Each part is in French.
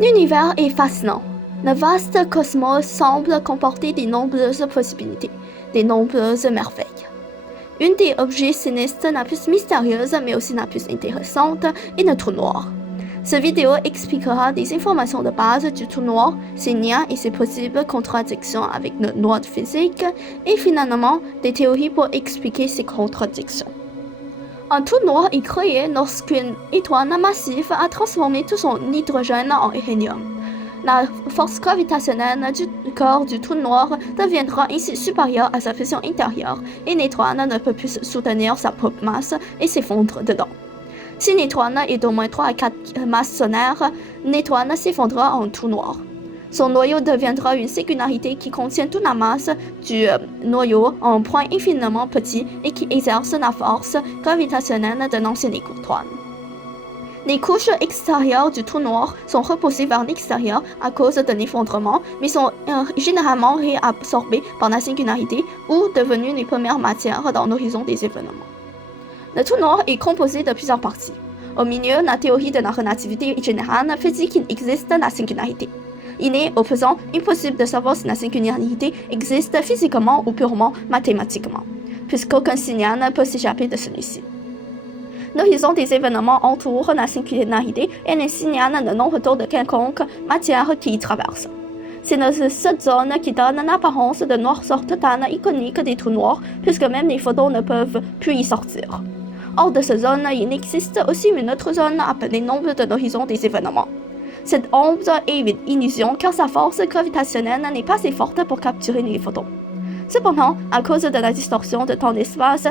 L'univers est fascinant. Le vaste cosmos semble comporter de nombreuses possibilités, de nombreuses merveilles. Une des objets célestes la plus mystérieuse mais aussi la plus intéressante est le trou noir. Cette vidéo expliquera des informations de base du trou noir, ses liens et ses possibles contradictions avec nos lois de physique et finalement des théories pour expliquer ces contradictions. Un trou noir est créé lorsqu'une étoile massive a transformé tout son hydrogène en hélium. La force gravitationnelle du corps du trou noir deviendra ainsi supérieure à sa pression intérieure et l'étoile ne peut plus soutenir sa propre masse et s'effondre dedans. Si l'étoile est d'au moins 3 à 4 masses solaires, l'étoile s'effondrera en trou noir. Son noyau deviendra une singularité qui contient toute la masse du noyau en un point infiniment petit et qui exerce la force gravitationnelle de l'ancienne étoile. Les couches extérieures du trou noir sont repoussées vers l'extérieur à cause de l'effondrement, mais sont généralement réabsorbées par la singularité ou devenues les premières matières dans l'horizon des événements. Le trou noir est composé de plusieurs parties. Au milieu, la théorie de la relativité générale fait dire qu'il existe la singularité. Il est, au présent, impossible de savoir si la singularité existe physiquement ou purement mathématiquement, puisqu'aucun signal ne peut s'échapper de celui-ci. L'horizon des événements entoure la singularité et le signale le non-retour de quelconque matière qui y traverse. C'est cette zone qui donne l'apparence de noirceur totale iconique des trous noirs, puisque même les photons ne peuvent plus y sortir. Hors de cette zone, il existe aussi une autre zone appelée l'ombre de l'horizon des événements. Cette ombre est une illusion car sa force gravitationnelle n'est pas assez forte pour capturer les photons. Cependant, à cause de la distorsion de temps-d'espace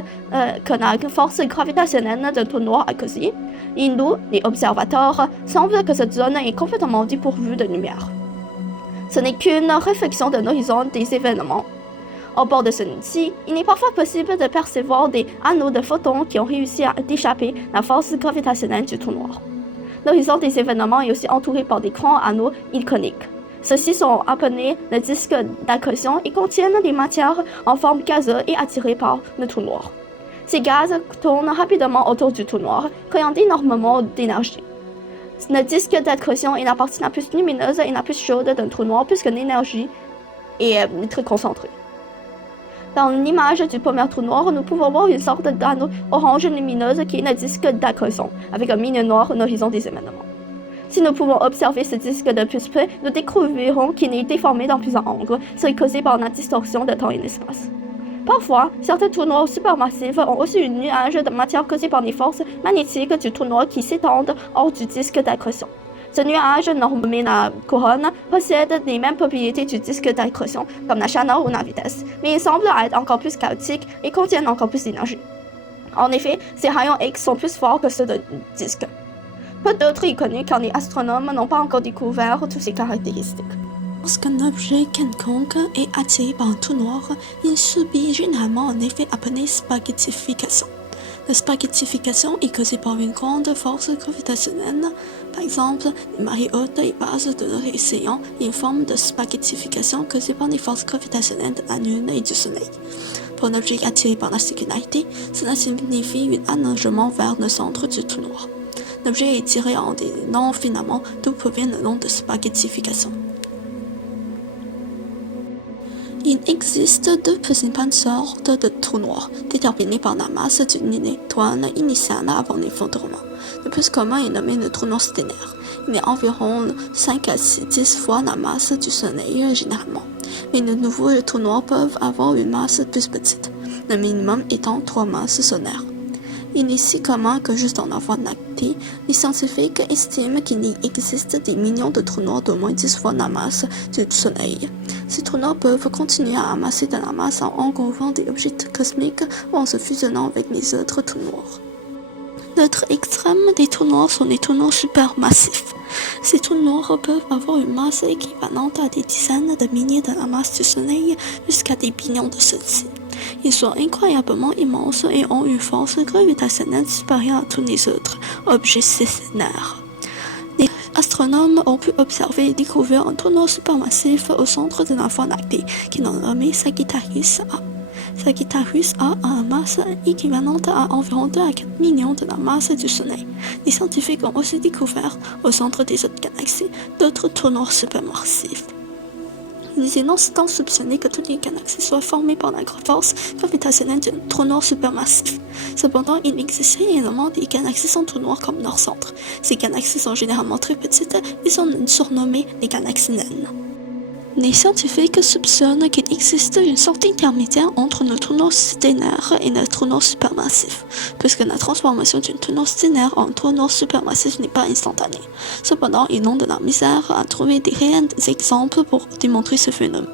que la force gravitationnelle d'un trou noir a causée, nous, les observateurs, semble que cette zone est complètement dépourvue de lumière. Ce n'est qu'une réflexion de l'horizon des événements. Au bord de celui-ci, il est parfois possible de percevoir des anneaux de photons qui ont réussi à échapper la force gravitationnelle du trou noir. L'horizon des événements est aussi entouré par des grands anneaux iconiques. Ceux-ci sont appelés le disque d'accrétion et contiennent des matières en forme gazeuse et attirées par le trou noir. Ces gaz tournent rapidement autour du trou noir, créant énormément d'énergie. Le disque d'accrétion est la partie la plus lumineuse et la plus chaude d'un trou noir puisque l'énergie est très concentrée. Dans l'image du premier trou noir, nous pouvons voir une sorte d'anneau orange lumineuse qui est le disque d'accrétion, avec un milieu noir à l'horizon des événements. Si nous pouvons observer ce disque de plus près, nous découvrirons qu'il est déformé dans plusieurs angles, ce qui est causé par la distorsion de temps et d'espace. Parfois, certains trous noirs supermassifs ont aussi un nuage de matière causé par les forces magnétiques du trou noir qui s'étendent hors du disque d'accrétion. Ce nuage, nommé la couronne, possède les mêmes propriétés du disque d'accrétion, comme la chaleur ou la vitesse, mais il semble être encore plus chaotique et contiennent encore plus d'énergie. En effet, ces rayons X sont plus forts que ceux du disque. Peu d'autres est connu car les astronomes n'ont pas encore découvert toutes ces caractéristiques. Lorsqu'un objet quelconque est attiré par un trou noir, il subit généralement un effet appelé spaghettification. La spaghettification est causée par une grande force gravitationnelle. Par exemple, les marées hautes et basses de l'océan et une forme de spaghettification causée par les forces gravitationnelles de la Lune et du Soleil. Pour un objet attiré par la singularité, cela signifie un allongement vers le centre du trou noir. L'objet est tiré en des longs filaments d'où provient le nom de spaghettification. Il existe deux principales sortes de trous noirs, déterminés par la masse d'une étoile initiale avant l'effondrement. Le plus commun est nommé le trou noir stellaire. Il est environ 5 à 10 fois la masse du Soleil généralement. Mais de nouveaux trous noirs peuvent avoir une masse plus petite, le minimum étant 3 masses solaires. Il est si commun que juste dans la Voie lactée, les scientifiques estiment qu'il existe des millions de trous noirs d'au moins 10 fois la masse du Soleil. Ces trous noirs peuvent continuer à amasser de la masse en englobant des objets cosmiques ou en se fusionnant avec les autres trous noirs. L'autre extrême des trous noirs sont les trous noirs supermassifs. Ces trous noirs peuvent avoir une masse équivalente à des dizaines de milliers de la masse du Soleil jusqu'à des billions de ceux-ci. Ils sont incroyablement immenses et ont une force gravitationnelle supérieure à tous les autres objets stellaires. Les astronomes ont pu observer et découvrir un trou noir supermassif au centre de la Voie lactée, qu'ils ont nommé Sagittarius A. Sagittarius A a une masse équivalente à environ 2 à 4 millions de la masse du Soleil. Les scientifiques ont aussi découvert, au centre des autres galaxies, d'autres trous noirs supermassifs. Les énonces ont soupçonné que toutes les galaxies soient formées par la force gravitationnelle d'un trou noir supermassif. Cependant, il existe réellement des galaxies sans trou noir comme leur centre. Ces galaxies sont généralement très petites et sont surnommées les galaxies naines. Les scientifiques soupçonnent qu'il existe une sorte d'intermédiaire entre le trou noir stellaire et le trou noir supermassif, puisque la transformation d'un trou noir stellaire en trou noir supermassif n'est pas instantanée. Cependant, ils ont de la misère à trouver des réels exemples pour démontrer ce phénomène.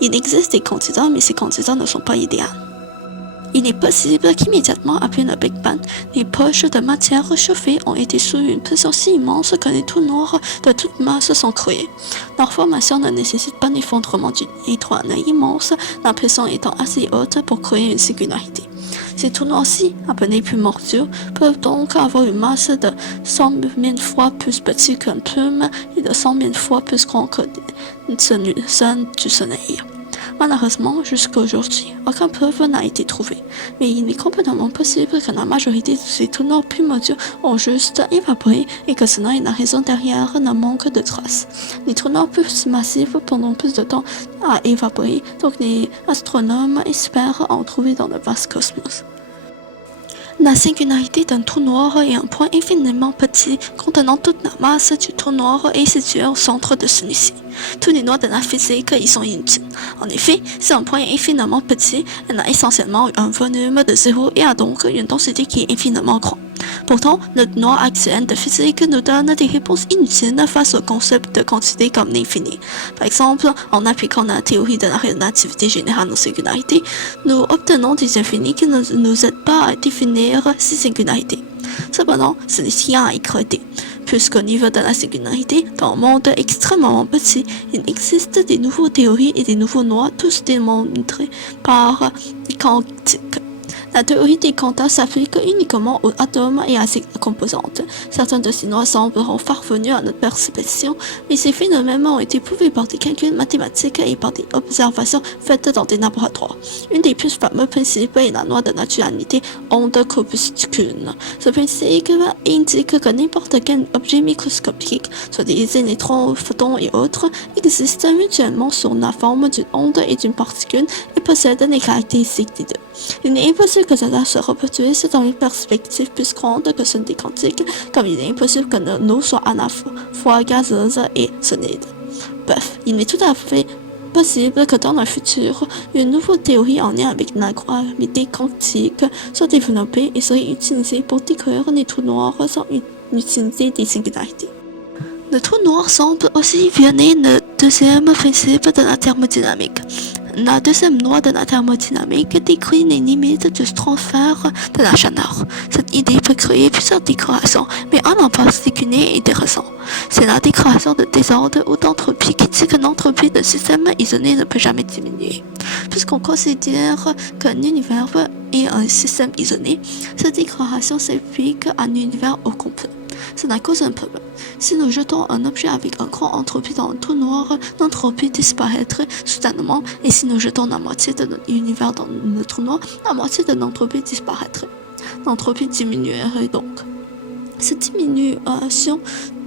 Il existe des candidats, mais ces candidats ne sont pas idéaux. Il est possible qu'immédiatement après le Big Bang, les poches de matière réchauffée ont été sous une pression si immense que les trous noirs de toute masse sont créés. Leur formation ne nécessite pas l'effondrement d'une étoile immense, la pression étant assez haute pour créer une singularité. Ces trous noirs-ci, appelés primordiaux, peuvent donc avoir une masse de 100 000 fois plus petite qu'une plume et de 100 000 fois plus grande que le sun du Soleil. Malheureusement, jusqu'à aujourd'hui, aucune preuve n'a été trouvée, mais il est complètement possible que la majorité de ces trous noirs primordiaux ont juste évaporé et que cela est la raison derrière le manque de traces. Les trous noirs plus massifs prendront plus de temps à évaporer, donc les astronomes espèrent en trouver dans le vaste cosmos. La singularité d'un trou noir est un point infiniment petit contenant toute la masse du trou noir et situé au centre de celui-ci. Tous les lois de la physique y sont inutiles. En effet, si un point est infiniment petit, il a essentiellement un volume de zéro et a donc une densité qui est infiniment grande. Pourtant, le noir actuel de physique nous donne des réponses inutiles face au concept de quantité comme l'infini. Par exemple, en appliquant la théorie de la relativité générale aux singularités, nous obtenons des infinis qui ne nous aident pas à définir ces singularités. Cependant, celui-ci a éclaté, puisqu'au niveau de la singularité, dans un monde extrêmement petit, il existe des nouvelles théories et des nouveaux noirs, tous démontrés par les quantiques. La théorie des quanta s'applique uniquement aux atomes et à ses composantes. Certains de ces noirs sembleront farfelus à notre perception, mais ces phénomènes ont été prouvés par des calculs mathématiques et par des observations faites dans des laboratoires. Une des plus fameux principes est la loi de la dualité onde-corpuscule. Ce principe indique que n'importe quel objet microscopique, soit des électrons, photons et autres, existe mutuellement sous la forme d'une onde et d'une particule et possède les caractéristiques des deux. Il est impossible que cela se reproduise dans une perspective plus grande que celle des quantiques, comme il est impossible que l'eau soit à la fois gazeuse et solide. Bref, il est tout à fait possible que dans le futur, une nouvelle théorie en lien avec la gravité quantique soit développée et soit utilisée pour décrire les trous noirs sans utiliser des singularités. Le trou noir semble aussi violer le deuxième principe de la thermodynamique. La deuxième loi de la thermodynamique décrit les limites du transfert de la chaleur. Cette idée peut créer plusieurs déclarations, mais un en particulier est intéressant. C'est la déclaration de désordre ou d'entropie qui dit que l'entropie d'un système isolé ne peut jamais diminuer. Puisqu'on considère que l'univers est un système isolé, cette déclaration s'applique à l'univers au complet. Cela cause un problème. Si nous jetons un objet avec un grand entropie dans un trou noir, l'entropie disparaîtrait soudainement, et si nous jetons la moitié de l'univers dans le trou noir, la moitié de l'entropie disparaîtrait. L'entropie diminuerait donc. Cette diminution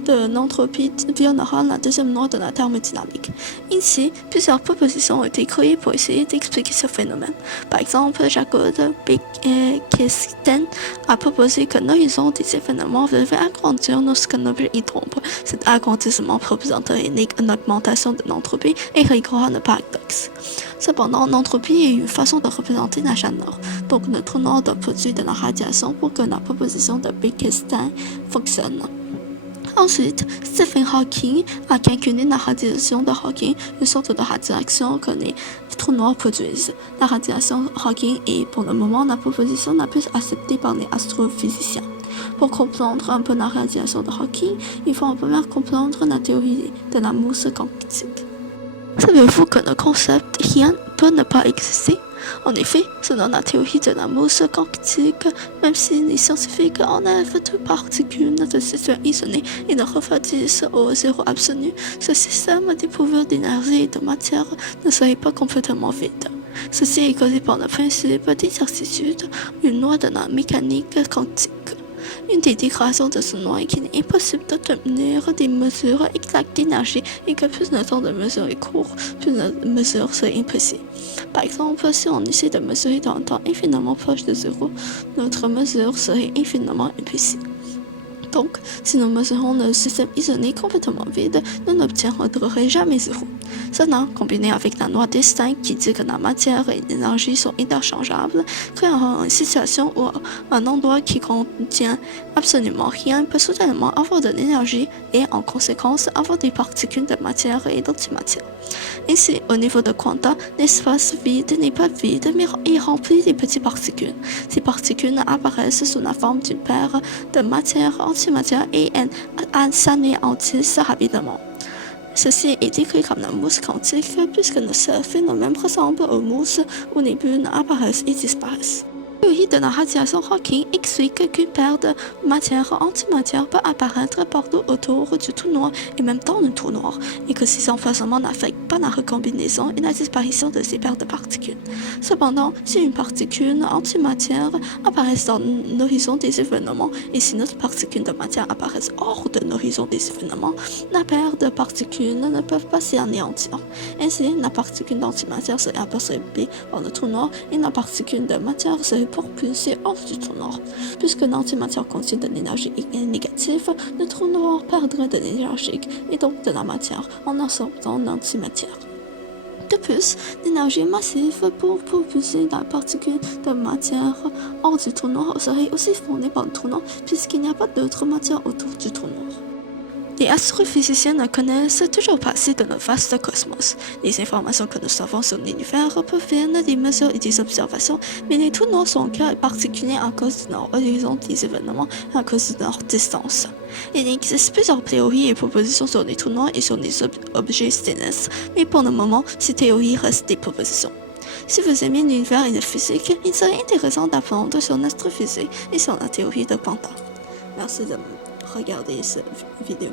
de l'entropie violera la deuxième loi de la thermodynamique. Ainsi, plusieurs propositions ont été créées pour essayer d'expliquer ce phénomène. Par exemple, Jacob Bekesten a proposé que l'horizon des événements devait agrandir lorsqu'un objet y tombe. Cet agrandissement représenterait une augmentation de l'entropie et réglera le paradoxe. Cependant, l'entropie est une façon de représenter la chaleur, donc le trou noir doit produire de la radiation pour que la proposition de Bekesten fonctionne. Ensuite, Stephen Hawking a calculé la radiation de Hawking, une sorte de radiation que les trous noirs produisent. La radiation Hawking est pour le moment la proposition la plus acceptée par les astrophysiciens. Pour comprendre un peu la radiation de Hawking, il faut en premier comprendre la théorie de la mousse quantique. Savez-vous que le concept rien peut ne pas exister? En effet, selon la théorie de la mousse quantique, même si les scientifiques enlèvent toute particule de système isolé et le refroidissent au zéro absolu, ce système dépourvu d'énergie et de matière ne serait pas complètement vide. Ceci est causé par le principe d'incertitude, une loi de la mécanique quantique. Une des déclarations de ce loi est qu'il est impossible d'obtenir des mesures exactes d'énergie et que plus le temps de mesure est court, plus la mesure serait impossible. Par exemple, si on essaie de mesurer dans un temps infiniment proche de zéro, notre mesure serait infiniment impossible. Donc, si nous mesurons le système isolé complètement vide, nous n'obtiendrons jamais zéro. Cela, combiné avec la loi d'Einstein qui dit que la matière et l'énergie sont interchangeables, créera une situation où un endroit qui contient absolument rien peut soudainement avoir de l'énergie et, en conséquence, avoir des particules de matière et d'antimatière. Ainsi, au niveau de quanta, l'espace vide n'est pas vide, mais est rempli de petites particules. Ces particules apparaissent sous la forme d'une paire de matière, antimatière et s'anéantissent rapidement. Ceci est décrit comme la mousse quantique puisque ce phénomène ressemble aux mousses où les bulles apparaissent et disparaissent. La théorie de la radiation Hawking explique qu'une paire de matière-antimatière peut apparaître partout autour du trou noir et même dans le trou noir, et que ces emplacements n'affectent pas la recombinaison et la disparition de ces paires de particules. Cependant, si une particule antimatière apparaît dans l'horizon des événements et si notre particule de matière apparaît hors de l'horizon des événements, la paire de particules ne peuvent pas s'y anéantir. Ainsi, la particule d'antimatière serait absorbée par le trou noir et la particule de matière serait propulsée hors du trou noir. Puisque l'antimatière contient de l'énergie négative, le trou noir perdrait de l'énergie et donc de la matière en absorbant l'antimatière. De plus, l'énergie massive pour propulser la particule de matière hors du trou noir serait aussi fournie par le trou noir puisqu'il n'y a pas d'autre matière autour du trou noir. Les astrophysiciens ne connaissent toujours pas assez de notre vaste cosmos. Les informations que nous savons sur l'univers proviennent des mesures et des observations, mais les trous noirs sont cas particuliers à cause de leur horizon des événements et à cause de leur distance. Il existe plusieurs théories et propositions sur les trous noirs et sur les objets célestes, mais pour le moment, ces théories restent des propositions. Si vous aimez l'univers et la physique, il serait intéressant d'apprendre sur l'astrophysique et sur la théorie de quanta. Merci de regarder cette vidéo.